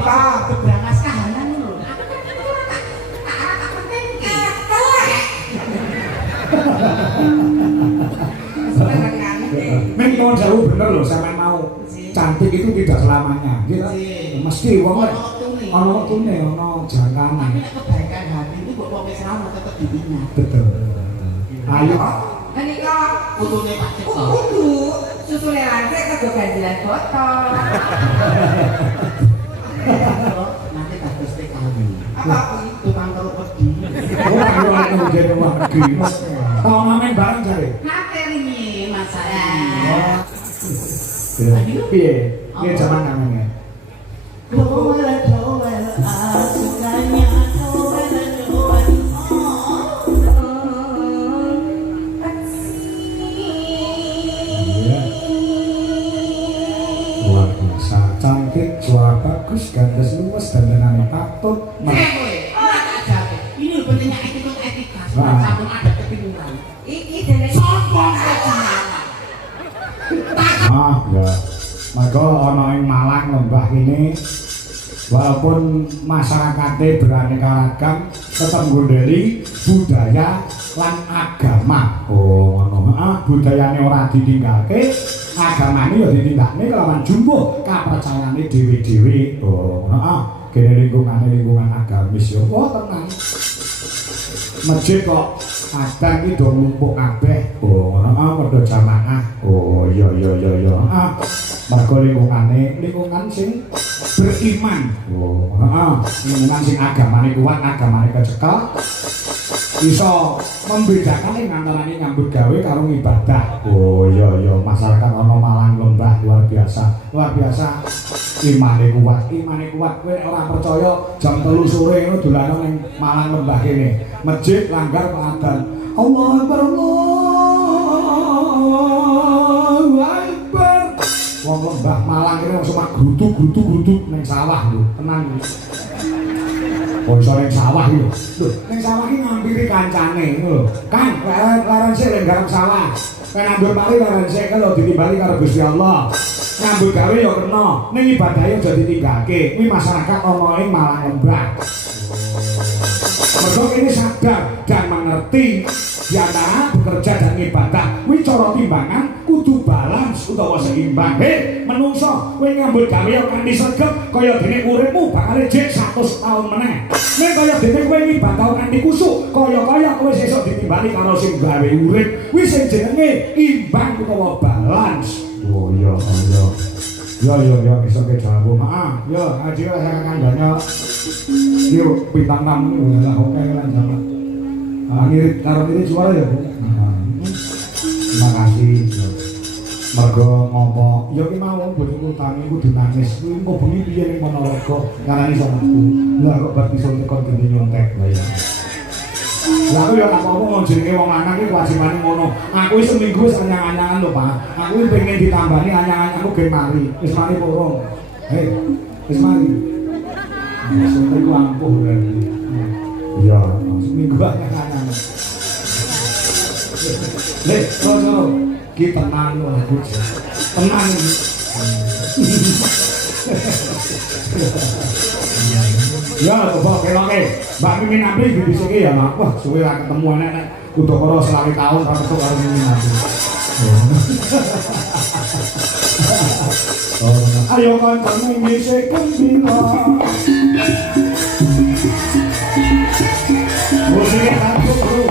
apa berangas kahanan lho. Meng mau jauh bener loh, sampai mau cantik itu tidak selamanya, gitu. Mesti wong ono tune, ono jangkane. Tapi kebaikan hati itu buat wong Islam tetap diingat. Betul. Ayo. Menika Kudune Pak Cipto. kudu susune lancik kado ganjilan botol. Nanti bagus TKW. Apa kuwi? Tukang telur wedi. Ora yo nek jadi wong iki. Tau main bareng jare. Nate ringi Mas Piye? Piye zaman namanya? Doel aku sukanya doel. Luar biasa, cantik, suara bagus, gandes luwes, dandanane patut. Ini pentingnya etika. Sampun ada kebingungan. Iki dene Sombong kejenengan. Ya. Maka ana ing Malang lembah ini walaupun masyarakatnya beraneka ragam tetap nggondeli budaya lan agama. Oh ngono. Budayane ora ditinggalke, agamane ya ditindak kelawan jumbo kapercayaane dhewe-dhewe. Oh ngono. Kene lingkungan agamis ya. Oh tenang. Masjid kok kadang iki do numpuk kabeh. Oh ngono. Padha jamaah. Oh iya. Mergo lingkungan sing beriman. Oh lingkungan sing agamane kuat, agamane kecekel. Iso membedakan antara nyambut gawe karo ibadah. Oh iya masyarakat ana Malang lembah luar biasa imane kuat kowe nek ora percaya jam 3 sore ngono dolanan ning Malang lembah kene masjid langgar adzan Allahu Akbar Allahu Akbar wong lembah Malang kene wong semak grutuk ning sawah lho tenang oh iso ning sawah lho ning sawah iki ngampiri kancane lho kan leren sik ning garap sawah nek nandur pari leren sik kalau ditimbali karo Gusti Allah ngambut gawe ya kena ning ibadah ya aja ditinggalke kuwi masyarakat ana ing Malang lembah mergo ini sadar dan mengerti di antara bekerja dan ibadah kuwi cara timbangan kudu balance utawa seimbang menungso kowe ngambut gawe ya kanthi sregep kaya dene uripmu bakal jek 100 tahun meneh nek kaya dene kowe ibadah kanthi kusuk kaya kowe sesuk ditimbali karo sing gawe urip kuwi sing jenenge imbang utawa balance. Oh iya bisa ke jago maaf ya aja saya kandanya yuk bintang tamu lah oke lah sama ngirit karo ini suara ya terima kasih mergo ngopo ya ki mau bojoku tani ku dinangis engko bengi piye ning Ponorogo ngarani sonoku lha kok bar iso tekon dene nyontek lha ya lah aku ya tak apa-apa jenenge wong lanang iki kewajibane ngono. Aku wis seminggu wis anyang-anyangan lho, Pak. Aku pengen ditambani anyangan aku gen mari. Wis mari porong. Wis mari. Sampai ku ampuh kan. Iya, seminggu anyangan. Lek, terus ki tenang lho aku. Tenang. Ya, coba oke. Mbak Mimin Amri dibisiki ya, Mak. Wah, suwe ra ketemu nek Udakara selama tahun ra ketemu karo Mimin Amri. Ayo kancamu ngisik gembira. Musik aku bro.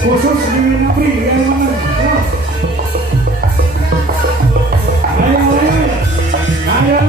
Khusus di Napri, kayak mana? Ayo.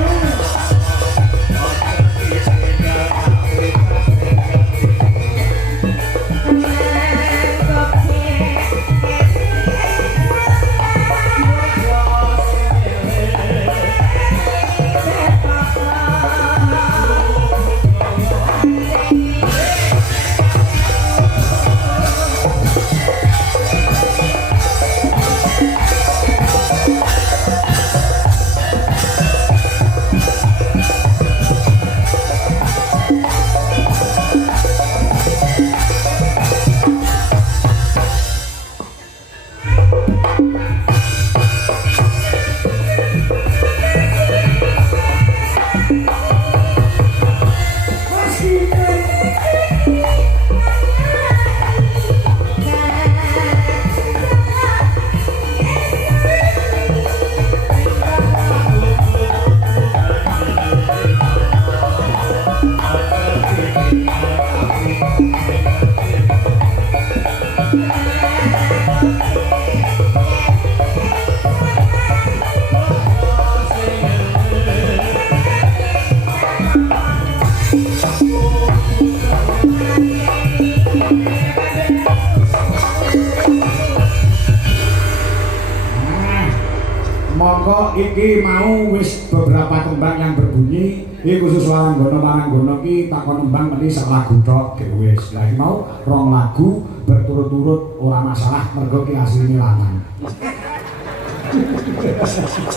Monggo iki mau wis beberapa tembang yang berbunyi iki khusus Waranggono iki tak kon nembang meni sak lagu tok wis. Lah iki mau rong lagu berturut-turut ora masalah mergo ki asline lanang.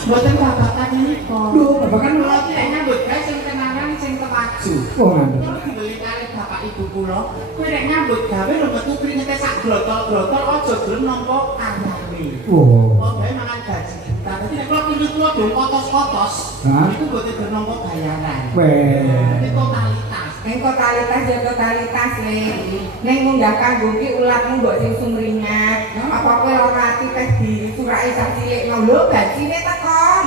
Mboten babakan niku. Lho, babakan kula iki nek nyambut gawe sing tenanan sing tepaju. Oh, ngoten. Kula dibeli kali bapak ibu kula, kowe nek nyambut gawe lho metu kringete sak glotol-glotol aja gelem nampa ayame. Oh. Kok gawe mangan gaji. Dadi nek kula pindu kula dong kotos-kotos, iku mboten gelem nampa bayaran. Weh. Iki totalitas. Ning totalitas ya totalitas le. Ning ngundang kanggo ki ulatmu mbok sing sumringah. Apa kowe ora ati teh disuraki sak cilikno lho gajine tekon.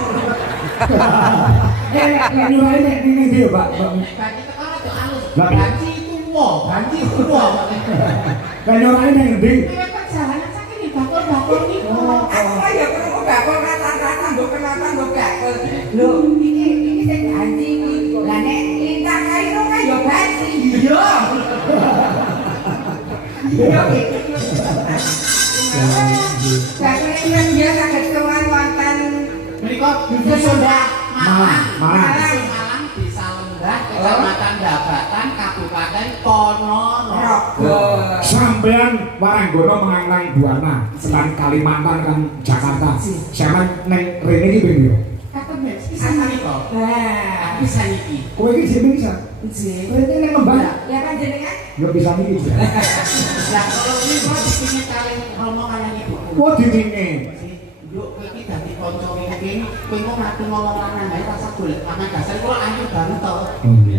Nyurai nek ini dia, Pak. Bagi tekan aja alus. Banci tuwa. Lah nyurai nek ndi? Kowe perjalanan saking di bakul-bakul niku. Aku ya perlu bakul rata-rata mbok kenapa mbok bakul. Lho iki sing ganti iki. Lah nek lintang kairo kan ya ganti. Iya. Iya. Bakul yang dia saged sowan wonten Menika dusun Malang. Malang Desa Lenggah, Kecamatan Dabatan, Kabupaten Ponorogo. Sampean Waranggono menganang Buana, setan Kalimantan kan Jakarta. Sampean neng rene iki ping Katen wis pisan menika. Nah, Bisa iki. Kowe iki jeneng bisa. Nggih. Kowe iki neng lembah. ya panjenengan Ya bisa iki. Lah kalau ini kok dipingin kalian romo kalian ibu. Oh ditinge. Yuk kowe iki dadi kanca iki, kowe kok mati ngomong lanang ae rasa golek lanang dasar kula ayu banget to.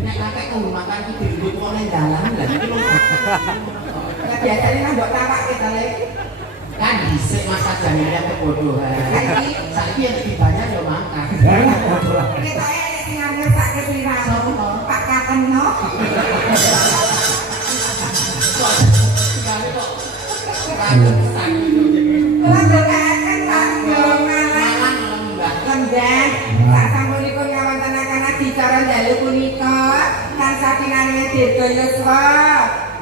Nek kakek kudu makan iki diribut wong nang dalan lha iki lho. ya biasanya kan mbok tapak kita le. Kan dhisik masa jane kebodohan. Saiki yang lebih banyak yo makan. Kita nek sing ngambil sak kepirang. Pak Katenno. Sekali kok. Kangen saiki Kula doaken Pak Malang Lembah. Sak sampunipun ngawontenaken adicara dalu punika tansah pinaringan dirga yuswa.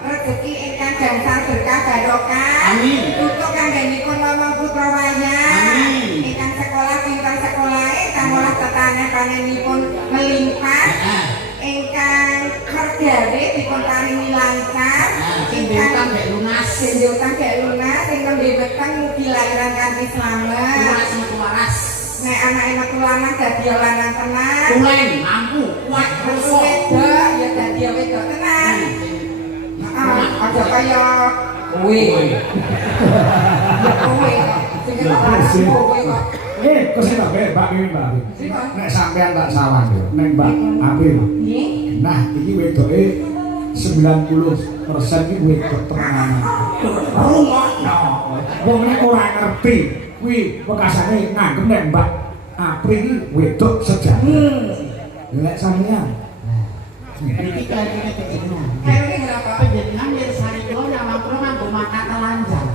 Rezeki ingkang gangsal berkah barokah. Amin. Untuk kanggenipun Mama Putra Wayang. Amin. Ingkang sekolah pintar sekolah ingkang olah tetangga panenipun melimpah. Ingkang mergawe dipun paringi lancar. Sing diutang gek lunas. Sing diutang gek lunas, sing dadi lanang tenan. Tulen, mampu, kuat, Terus wedok ya dadi wedok tenan. Aja kaya kowe. Ya kowe kok. Sing ketok lanang kowe kok. Kok sing tak Mbak ini Mbak. Nek sampean tak salah yo. Nek Mbak Apil. Nggih. Nah, iki wedoke 90% iki wedok tenanan. Rungokno. Wong nek ora ngerti kuwi bekasane nganggep nek Mbak Apri iki wedok sejati. Lek sampean. Iki kayaknya kejenengan. Kayaknya kenapa? Penjenengan yang sari kula nyawang kula nganggo mata telanjang.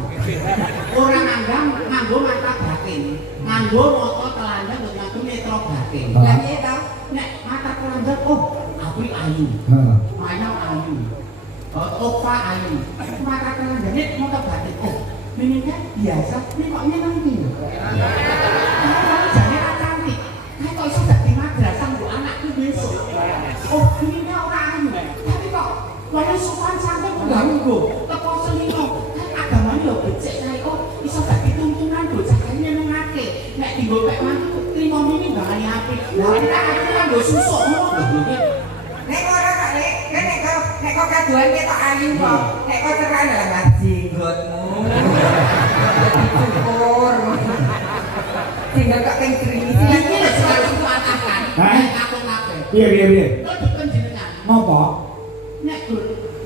Ora nganggo mata batin. Nganggo mata telanjang kok nganggo netra batin. Lah piye to? Nek mata telanjang Apri ayu. Heeh. Mayang ayu. Opa ayu. Mata telanjang nek mata batin. Ini kan biasa, ini kok nyenengin. Jane ra cantik. Kayak kok iso dadi madrasah mbok anakku besok. Ini kan ora ayu. Tapi kok wong sopan santun kok ganggu. Teko selino. Kan agamane lho becik kae iso dadi tuntunan bocah kene nyenengake. Nek digopek mantu trimo mini bakal apik. Lah nek aku kan nggo susuk ngono lho. Nek ora kok nek kok kaduan ketok ayu kok. Nek kok cerai lah Mas jenggotmu. Syukur. Tinggal kok keng kering iki. Iki lho selalu kuatakan. Nek aku kabeh. Piye? Kok dipenjenengan. Napa? Nek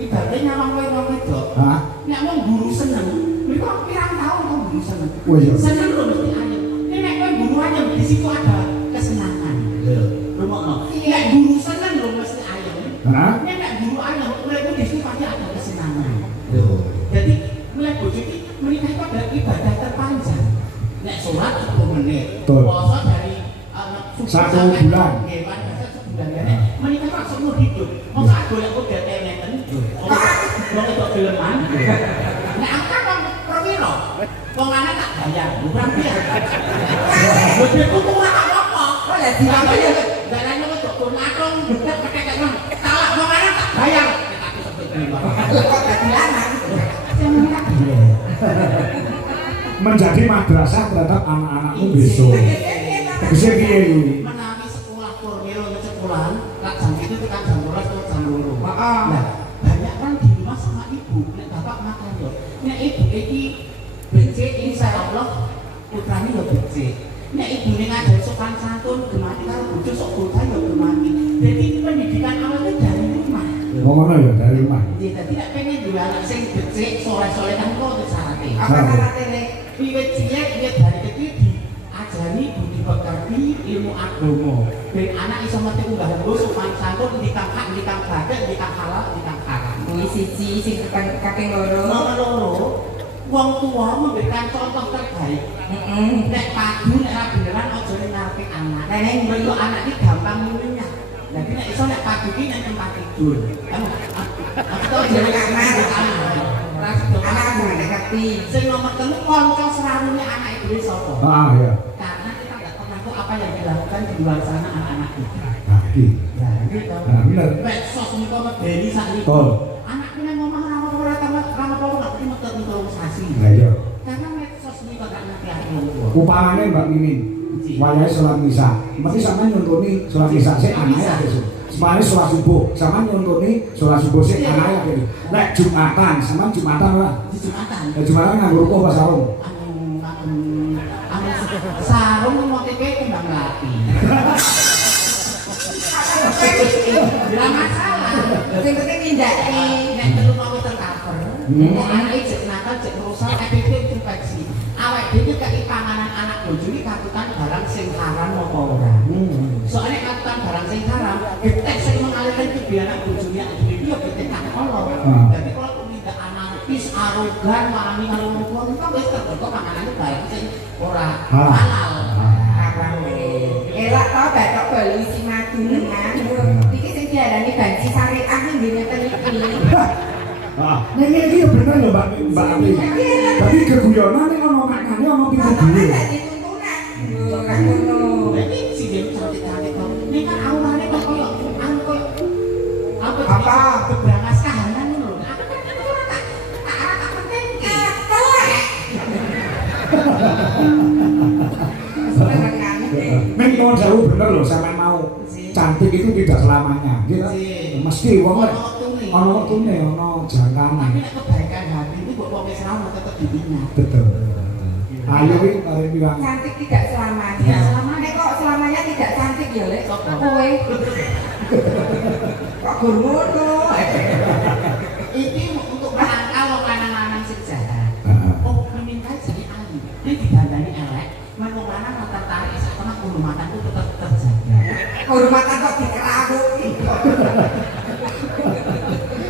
ibaratnya nyawang wong wedok. Hah? Nek wong guru seneng. Mereka pirang tahun wong guru seneng. Oh iya. Seneng lho mesti ayem. Nek kowe guru ayem di situ ada kesenangan. Lho, rumokno. Nek guru seneng lho mesti ayem. Hah? Nek guru ayem, uripmu di situ pasti ada kesenangan. Lho. Jadi mulai bojo iki menikah itu adalah ibadah terpanjang. Nek sholat 10 menit. Betul. Puasa dari Satu bulan. Nggih, puasa sebulan ya. Nek menikah kok seumur hidup. Mosok aku golek udah ngeten. Wong itu geleman. Nek aku kan wong perwira. Wong lanang tak bayar, bukan piye. Lho dekku ora apa-apa. Kok lah diambil ya. Dalane wis kok langsung gede petek nang. Salah wong lanang tak bayar. Aku sebut terima. Kok dadi lanang? Menjadi madrasah terhadap anak-anakmu besok. Tegese piye kuwi? Menawi sekolah Purniro ke sekolahan, lak jam itu tekan jam 12 atau jam 2. Heeh. Nah, banyak kan di rumah sama ibu, nek bapak makan yo. Nek ibu iki becik insyaallah putrane yo becik. Nek ibune ngajar sopan santun, gemati karo bojo sok bodoh yo gemati. Jadi pendidikan awalnya dari rumah. Wong ngono ya dari rumah. Jadi nek pengen duwe anak sing becik, soleh-soleh kan kok syaratnya. Apa syaratnya? Wiwit cilik wiwit dari kecil diajari budi pekerti ilmu agama. Ben anak iso ngerti unggah ungguh sopan santun dikang hak, dikang badhe, dikang halal, dikang haram. Kuwi siji sing kaping loro. Nomor loro, wong tua memberikan contoh terbaik. Nek padu nek ra beneran aja ning ngarepe anak. Nek mergo anak iki gampang ngunyah. Dadi nek iso nek padu iki nek tempat tidur. Atau Jadi kamar. anak Anak ngerti. sing nomor 3 kanca serarune anak itu sapa? Iya. Karena kita nggak pernah tahu apa yang dilakukan di luar sana anak-anak kita. Nah, iki. Ya, gitu. Nah, bener. Medsos niku medeni sakniki. Betul. Anak kene ngomong ora apa nggak mesti metu sasi. Lah iya. Karena medsos niku gak ngerti ati wong tua. Upamane Mbak Mimin, wayahe sholat Isya. Mesti sampean nyontoni sholat Isya sik anake ya besok. Semare sholat subuh, sampean nyontoni sholat subuh sik anake ya besok. Nek Jumatan, sampean Jumatan ora? Di Jumatan. Nek Jumatan nganggo ruko apa sarung? Sarung motifnya kembang melati. Bila masalah. Sing penting nindake. Nek telu mau tercover. Nek anake jek nakal jek rusak efektif infeksi. Awake dhewe kei panganan anak bojo iki katutan barang sing haram apa ora. Soalnya katutan barang sing haram, detek sing mengalirkan ke biar anak bojone iki yo detek kan Allah. Dadi kalau tidak anarkis, arogan, wani karo wong tuwa itu wis terbentuk panganane baik sing ora halal. Elak tau batok bolu isi madu tenan. Iki sing diarani banci syariah ning ngene iki. Nek iki yo bener lho Mbak Ami. Tapi keguyonan nek ono maknane ono pitu dhewe. Dadi tuntunan. Ora ngono. Berarti si dia cantik-cantik kok. Ini kan aurane kok koyo Apa? Keberangas kahanan lho. Aku kan ora tak penting. Nek mau jauh bener lho sampean mau cantik itu tidak selamanya, gitu. Mesti wong ono waktune, ono jangkane. Tapi nek kebaikan hati itu kok wong Islam tetep dibina. Betul. Ayo iki kare bilang Cantik tidak selamanya. Nek kok selamanya tidak cantik ya, Lek. Kowe. Kok ngono? Iki untuk menangkal wong lanang-lanang sing jahat. Oh, meminta jadi ayu. Ini digandani elek, men wong lanang ora tertarik sak tenan kehormatan itu tetap terjaga. Kehormatan kok dikerabuki.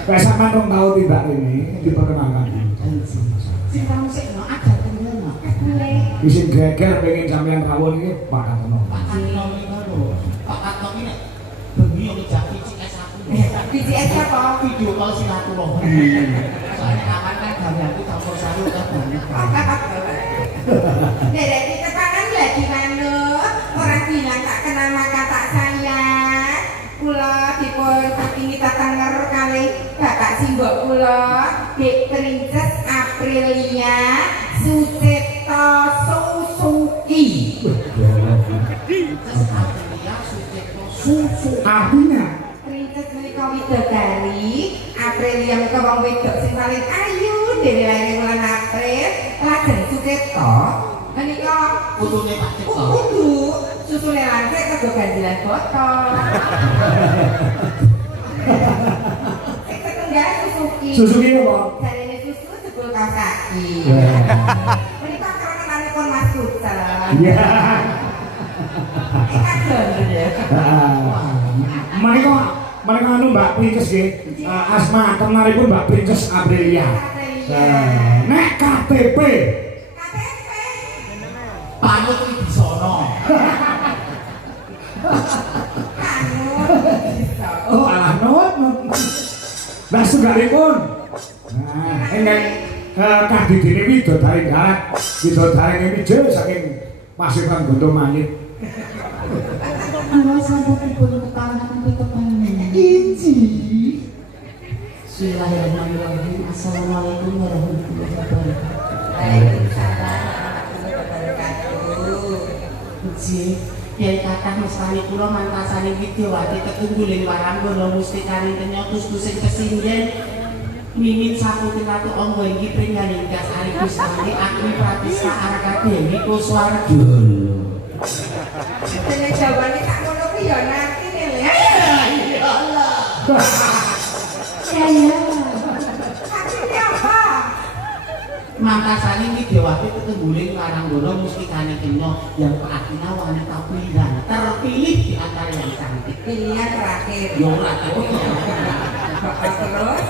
Kayak sampean rong tau tiba ini diperkenalkan. Sing tahu sik no ada tengono. Isin geger pengen sampean rawon iki Pak Katono. Pak Katono iki lho. Pak Katono iki nek bengi yo ngejak PCS aku. PCS apa? Video call silaturahmi. Soalnya aman kan gaweanku campur sari udah banyak. Nek ditekankan lagi manut, orang bilang tak kenal maka tak sayang. Kula dipun sakingi tatenger kalih bapak simbok kula, Dek Princess Aprilia Sucipto Susuki. Terus Aprilia Sucipto Susuki. Artinya Princess menika widodari, Aprilia menika wong wedok sing paling ayu dhewe lair wulan April, lajeng Sucipto menika Putune Pak Cipto. kudu susune lancip kado ganjilan botol. Sing setunggal Suzuki. Suzuki apa? Jarine susu jebul kaos kaki. Menika kerenanipun Mas Kucel. Iya. Kadon ya. Menika anu Mbak Princess nggih. Asma tenaripun Mbak Princess Aprilia. Nek KTP Panut iki di sono. Oh, alah nun. Lah sunggalipun. Nah, enggal kadidene widodari darat. Widodari wijo saking Pasuruan Gondomayit. Ana sampun kekalangan kepengen. Inji. Bismillahirrahmanirrahim. Assalamualaikum warahmatullahi wabarakatuh. Waalaikumsalam warahmatullahi wabarakatuh. Ji, Kyai Kathah mestani kula mantasane Widyawati tetungguling waranggono mustikane kenyotus tusing kesinggen mimin saputing ratu angga inggih pringganing kas ari Gusti Agni Pratista Arkademi Kuswarga. Dene jawane tak ngono kuwi ya nanti ne ya. Ya Allah. Ya ya. Artinya apa? Mantasane Widyawati tetungguling waranggono mustikane kenya yang artinya wanita pilihan terpilih di antara yang cantik. Pilihan terakhir. Yo ora Terus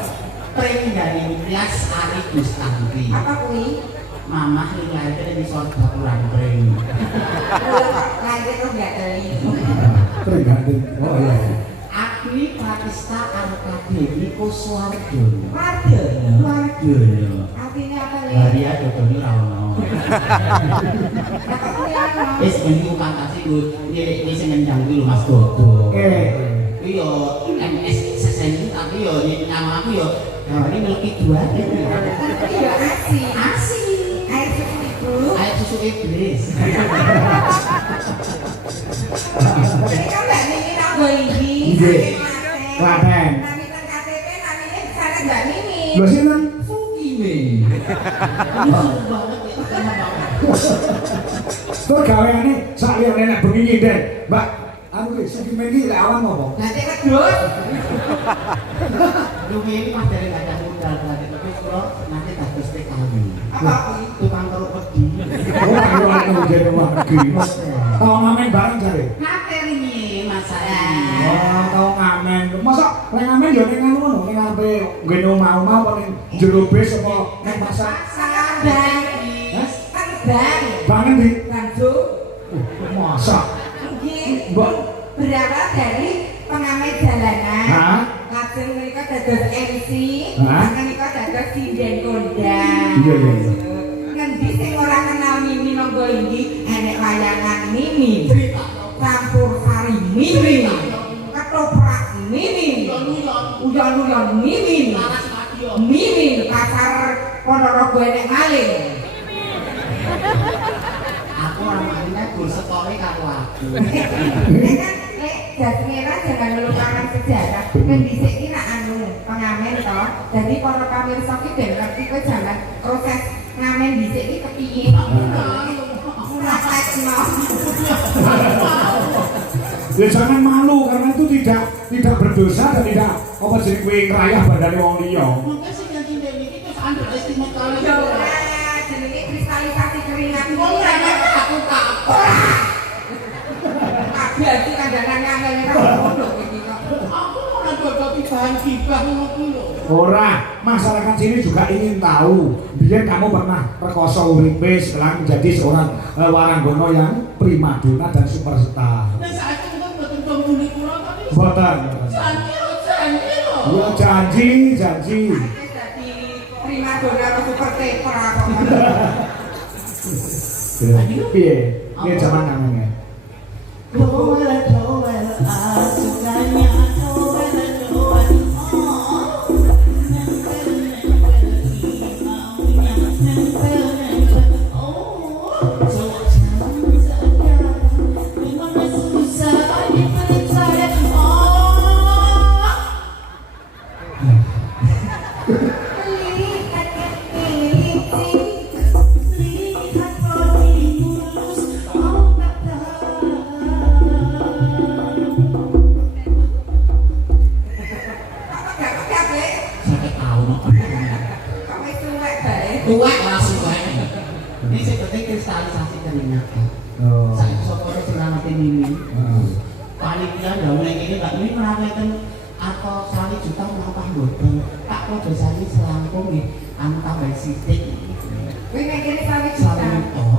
pringganing Tias Ari Gustanti. apa kuwi? Mamah lahir di sorga kurang pring. Lahir kok enggak teli. Tergantung. Oh iya. Agni Pratista Arkademi Kuswarga. Waduh. Warga. Artinya apa nih? Maria dodoni ra ono. Apa kuwi ana? Wis ngendi kang kasih iki sing ngendang kuwi lho Mas Dodo. Iki yo MS sesen tapi yo nama aku yo ini miliki dua. Iya asih. Asih. Air susu ibu. Air susu iblis. Ini kan Mbak Mimi nanggo iki. Nggih. Klaten. Nami teng KTP namine sana Mbak Mimi. Lho sinten? Sukime. Ini sulit banget ya sama banget. Tur gaweane sak liyane nek bengi nyinden, Mbak. Anu iki sing iki lek awan apa? Nanti kedus. Duwe ini pas dari gak ada modal berarti tapi kula nanti dados TKW. Apa kuwi? Tukang keruk wedi. Oh, ayo ana njen wah iki. Tau ngamen bareng jare. Nate ringi Mas Oh, tau ngamen. Masa lek ngamen yo ning anu ngono, ning arepe ngene omah-omah apa ning jero bis apa ning pasar. Sambang. Kembang. Bangen di. Ganjo. Masa. Nggih. Mbak. Berawal dari pengamen jalanan. Hah? Lajeng menika dados MC. Hah? Menika dados sinden kondang. Iya, iya, iya. Ngendi sing ora kenal Mimi monggo iki enek layangan Mimi. Campur sari Mimi. Ketoprak Mimi. Uyon-uyon Mimi. Mimi pasar Ponorogo enek maling. Aku ramane gur setore karo aku. Nek kan sekedar melupakan sejarah. Kan dhisik iki nak anu pengamen to. Dadi para pamirsa iki ben ngerti kowe jaman proses ngamen dhisik iki kepiye. Ora tekno. Ya jangan malu karena itu tidak berdosa dan tidak apa jadi kue ngerayah badane wong liya. Mungkin sing ganti dene iki terus underestimate kali. Yo ora jenenge kristalisasi keringat. Wong ora aku tak. Berarti kandangan ngamen karo ngono iki kok. Aku ora dodopi bahan gibah ngono kuwi lho. Ora, masyarakat sini juga ingin tahu. Biar kamu pernah rekoso uripe setelah menjadi seorang waranggono yang primadona dan superstar. Nek saiki kok mboten pembuli kula tapi Boten. janji lho. Ya janji. Dadi primadona karo super taper kok. Piye? Piye zaman namanya? Doel aku tanya doel Kuat langsung wae. Ini sing penting kristalisasi keringat. Saya sapa sing ngerti mimi. Panitia ndawuh ning kene Mbak Mimi meraweten atau 1 juta napa mboten. Tak podo sami selangkung nggih anu tambah sithik. Kuwi nek kene 1 juta.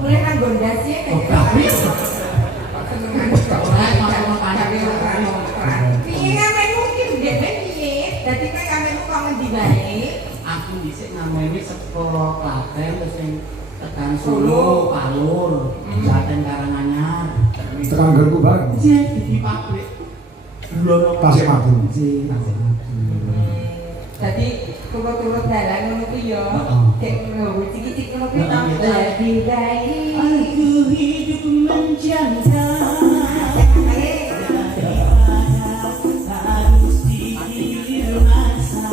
Mulai nang gondasi Oh, tapi senengan kok ora ono panitia. Piye ngamen mungkin dhewe piye? Dadi kowe kamenmu kok ngendi wae? aku dhisik ngameni saka Klaten terus ning tekan Solo, Palur, Jaten Karanganyar. Tekan Gerku bareng. Di pabrik. Dulu Tasik Madu. Tasik Madu. Dadi turut-turut dalan ngono kuwi ya. Cek ngono cicik-cicik ngono kuwi to. Lagi baik. Aku hidup menjangka. Harus dikir masa.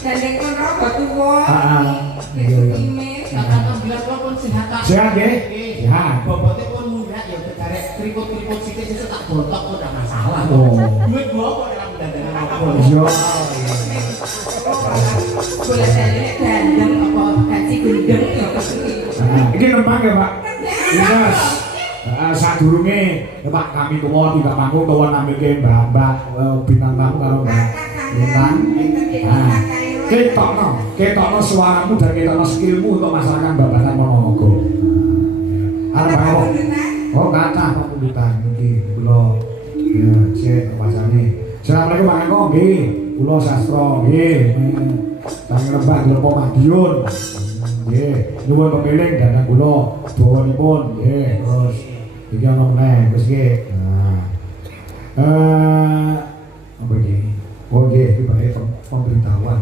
Dandeng kon rada tuwa. Sehat nggih? Sehat. Bobote pun mundak ya kegarek tripod-tripod sithik sesuk tak botok kok ora masalah. Oh. Duit gua kok ora dandanan apa. Yo. Bola dalek dandeng apa gaji gendeng ya kesuwi. Iki nempang ya, Pak. Yes. Sadurunge Pak kami tuwa tidak panggung tuwa nampilke Mbak bintang tamu karo Mbak Bintang. Ketokno suaramu dan ketokno skillmu untuk masyarakat Babakan Ponorogo. Arep apa? Oh, kathah pemundhutan iki kula. Ya, sik pasane. Assalamualaikum Pak Eko nggih. Kula sastra nggih. Kang Rembah Lepo Madiun. Nggih, nyuwun pemiling dana kula bawanipun nggih. Terus iki ana meneh wis nggih. Nah. Apa iki? Oh nggih, iki bae pemberitahuan.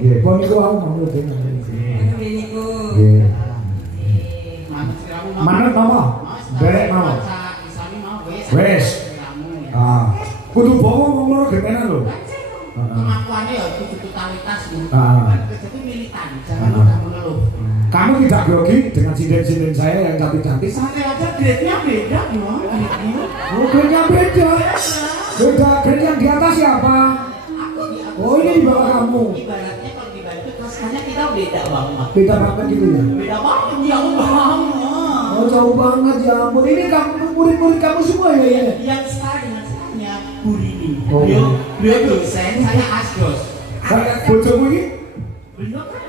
Nggih, pon niku aku mau dene. Niku. Nggih. Manut apa? Derek mau. Wes. Kudu bawa wong loro getenan lho. Kemampuannya ya kudu totalitas nih. Jadi militan, jangan udah mengeluh. Kamu tidak grogi dengan sinden-sinden saya yang cantik-cantik? Santai aja, grade-nya beda loh. Oh, grade-nya beda. Beda, grade yang di atas siapa? Aku di atas. Oh, ini di bawah kamu. Ibaratnya kalau dibalik itu kelasnya kita beda banget. Beda banget gitu ya? Beda banget, jauh banget. Oh, jauh banget ya ampun. Ini kamu murid-murid kamu semua ya? Yang setara dengan setanya Bu Rini. Oh. Beliau dosen, saya asdos. Bojomu ini? Beliau kan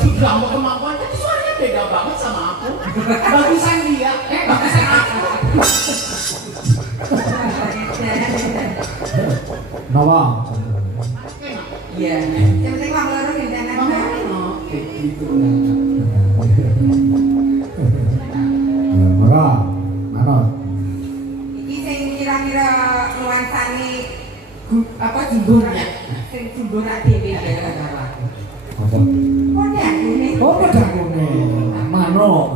sudah mau kemampuan, tapi suaranya beda banget sama aku. Bagusan dia, bagusan aku. Napa? Iya. Yang penting wong loro gendanan. Gitu. Ora. Mana? Iki sing kira-kira nuansane apa jumburnya? Sing jumburak dhewe ya karo aku. Apa? Kok dakune? Oh, pedangune. Manuk.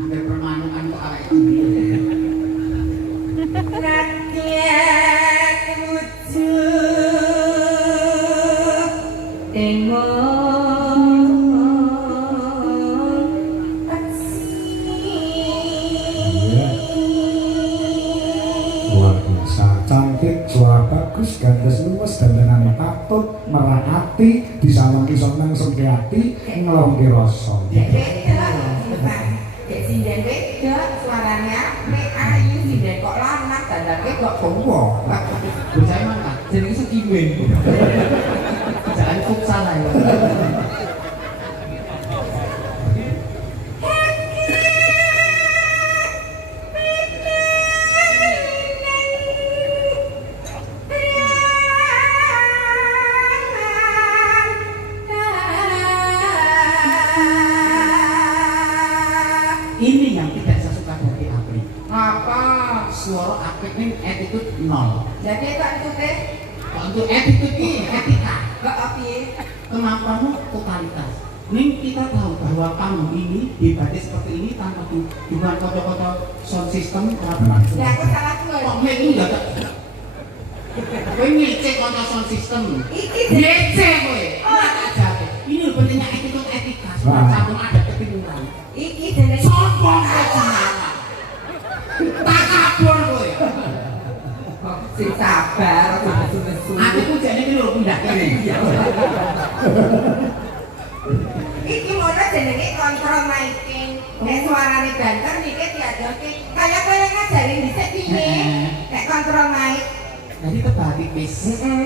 Ambil permanukan kok awake dhewe. Rakyat wujud tengok Luar biasa, cantik, suara bagus, gandes luwes, dandanane patut, merangati, disawangi seneng sengkeati, ngelongki rasa. Dek sinden wedok suaranya apik ayu sinden kok lanang dandane kok gowo. Bocah mana? Jenenge Sukimen. Jangan futsal ae. Ini yang tidak saya suka dari Apri. Apa? Suara Apri ini attitude nol. Jadi kok itu teh Kalau untuk attitude ini etika, kok piye? kemampuanmu totalitas. Ning kita tahu bahwa kamu ini dibatasi seperti ini tanpa dukungan kode-kode sound system peraturan. Ya aku salah tuh. Kok ini enggak ada? Kowe ngecek kode sound system. Iki Ngecek kowe. Ini loh pentingnya attitude etika. Sebab satu ada ketimuran. iki jenenge Sombong aja. Tak kabur kowe. sing sabar aja nesu-nesu. Aku ku jane iki lho pindah kene. Iki ngono jenenge kontrol miking. Nek suarane banter niki diadoke kaya kowe ngajarin dhisik piye. Nek kontrol mic. Jadi tebak tipis. Heeh.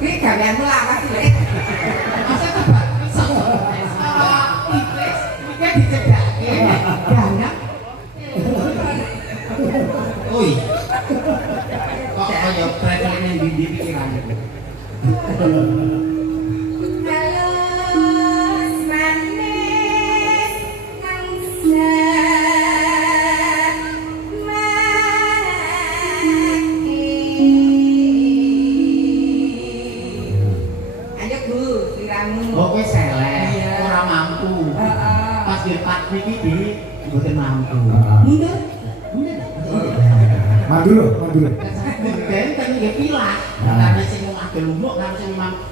Iki gaweanmu lawas sih. Masa tebak tipis. Tipis iki dicedhake. Banyak. Oi. Kok kaya traveling yang di pikiran. Halus manis nangsa mati. Ayo Bu, liramu. Kok kowe seleh, Iya. ora mampu. Heeh. Pas di part iki di mboten mampu. Mundur. Mundur. Mandul. Dan kan ya pilah. Karena sing wong ade lumuk kan sing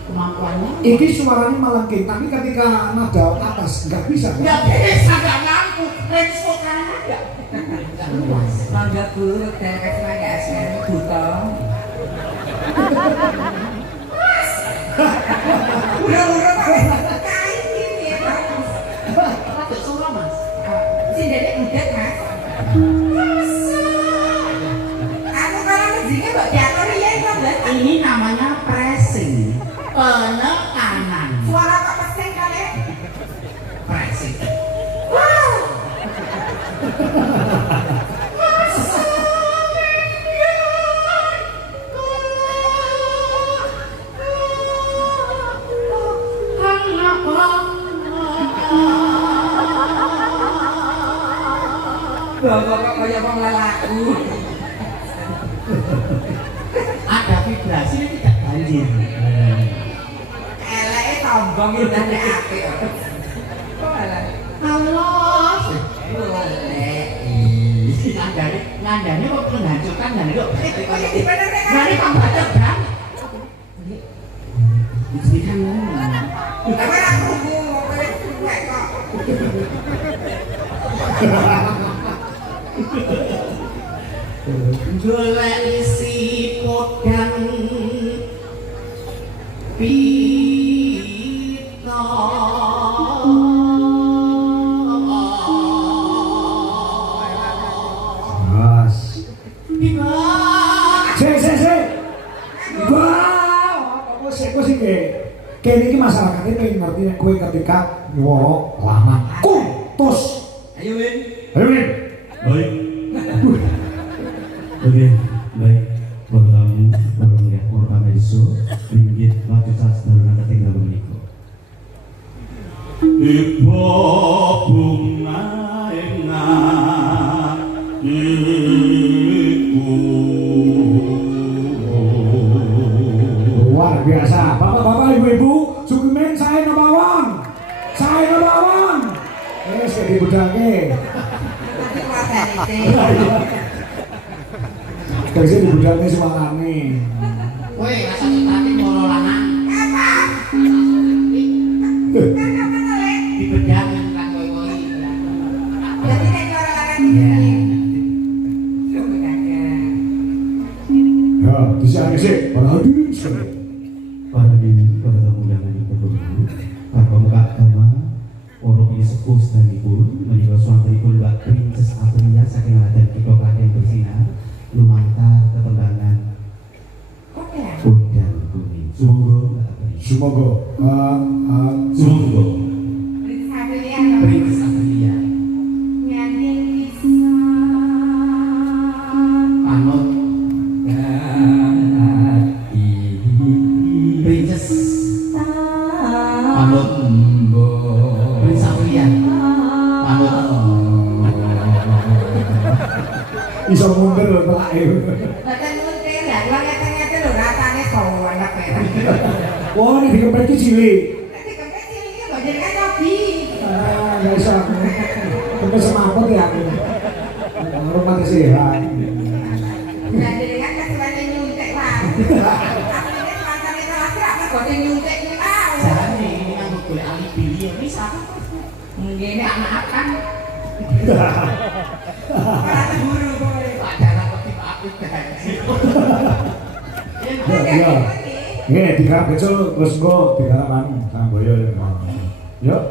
kemampuannya. Iki suaranya melengking, tapi ketika nada atas nggak bisa. Ya bisa gak mampu. Range vokalnya ada. Enggak luas. Mangga Bu, dan kasih mangga asmen buta. Udah pakai kain gini ya Mas. Rada suara Mas. Sindene budak Mas. Aku kalau ngezinge mbok diatur ya itu Mbak. Ini namanya pressing. Penekanan. Suara kok pesing kali. Pressing. Bawa kok kaya wong lelaku. Ada vibrasi ini tidak banjir. Eleke sombong ndane apik. Kok alah. Halus. Boleh. Ngandani kok menghancurkan dan kok. Kok jadi bener nek Dari pembaca kan. Dijadikan Tapi aku kowe suwek kok. golek isi podang pita Mas. Tiba Sik. Wah, apa sih ke? Kene iki masyarakate pengen ngerti nek kowe ketika nyuwara lanang. Kum. Ayo Win. Ayo Win. Baik. Oke, baik. Buat kamu, baru melihat orang isu, ringgit, waktu saat sedang ada tinggal menikah. Ibu bunga enak, Luar biasa. Bapak-bapak, ibu-ibu, Sukimen saya ngebawang. Saya ngebawang. Sedih budaknya. Nanti kuasa itu. Dari sini budaknya suarane. Woi, rasa cetati moro lanang. Apa? Dibedangin kan woi-woi. Jadi nek orang-orang ini. Ya, disana sih. Para hadirin sekalian. para tamu yang dihormati, para pemuka agama, orang ini sepuh sedanipun, menika swantenipun Mbak Princess Aprilia saking Raden Kito Klaten bersinar, lumantar ketembangan Udan Bumi. Sumangga Mbak Aprilia. Semoga Sumangga. Princess Aprilia. Princess Aprilia. Anot Princess Anot Princess Aprilia. Anot iso mundur lho telake. Badan muntir ya, kalau ngeten-ngeten lho rasane sowan lah merah. Wah, ini dikempet ki cilik. Nanti kempes ini kok jadi kan hobi. Enggak iso aku. Kempet semaput ya aku. Rumah kesehat. Nah, jadi kan kesukaan nyuntik lah. Aslinya semacam itu lagi apa kok nyuntik ini tahu. Jangan ini nganggo golek alibi ya bisa. Mungkin anak kan Ora buru kowe. Padahal kok tipe aku gaji. Ya. Nggih, digarap kecil terus engko digarap anu Samboyo. Yuk.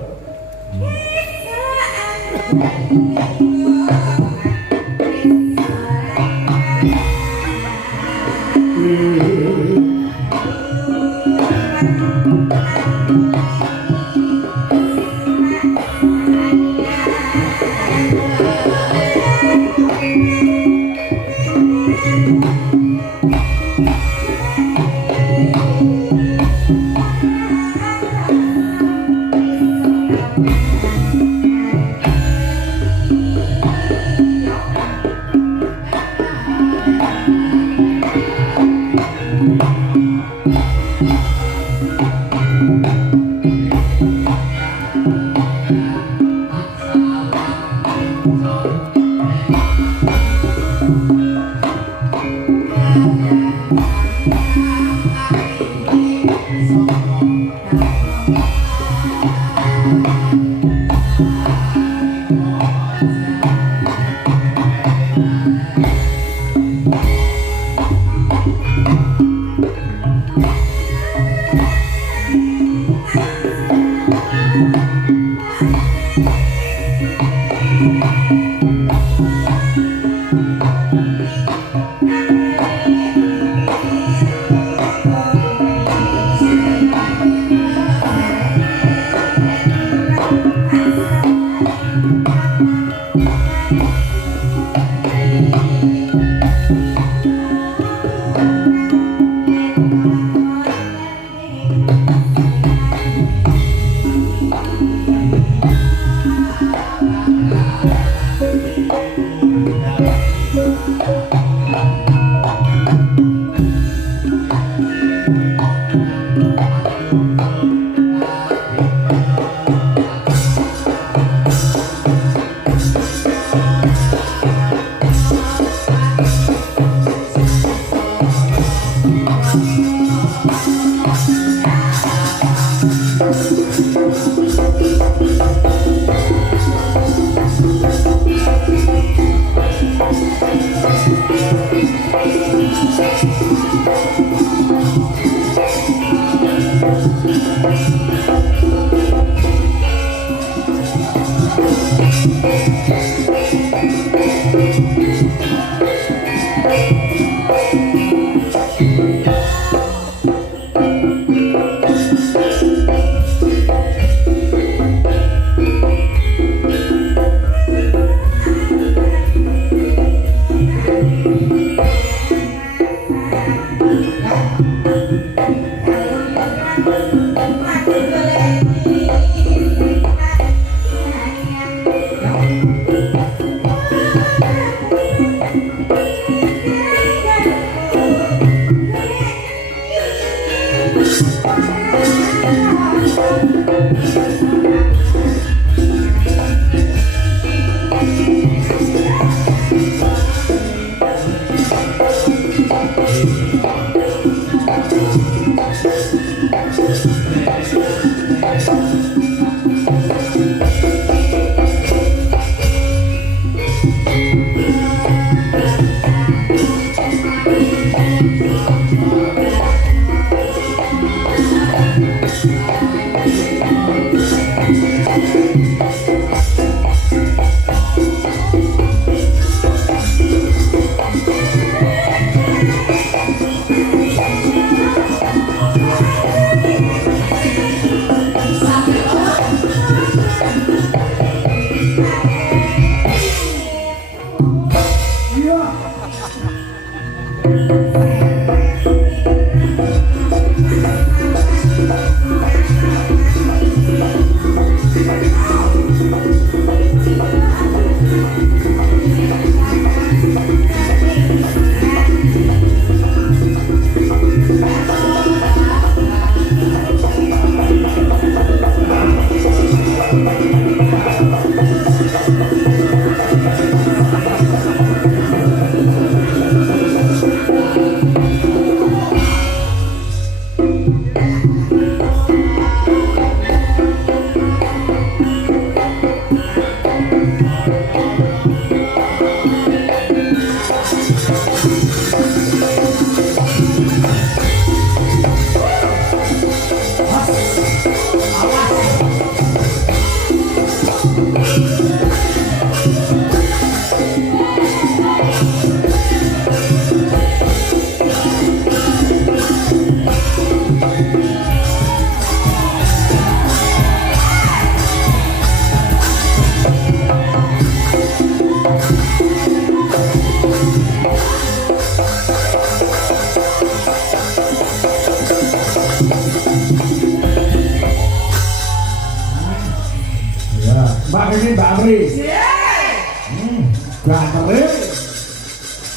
Banter.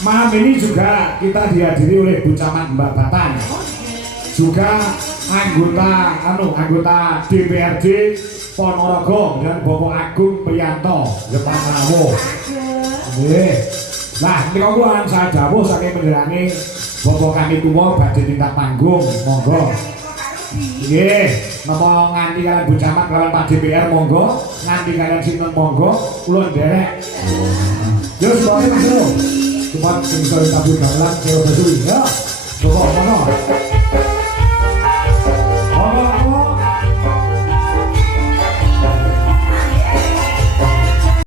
Malam ini juga kita dihadiri oleh Bu Camat Mbak Batan. Juga anggota DPRD Ponorogo dan Bapak Agung Priyanto Jepang Rawo. Nggih. Nah, menika kuwi saya dawuh saking penderane Bapak kami tuwa badhe tingkat panggung, monggo. Nggih, napa nganti kalian Bu Camat kalian Pak DPR monggo, nganti kalian sinten monggo, kula nderek. Yo semuanya Mas Bro. Cepat sing iso tabu gamelan kaya besuwi ya. Coba ngono.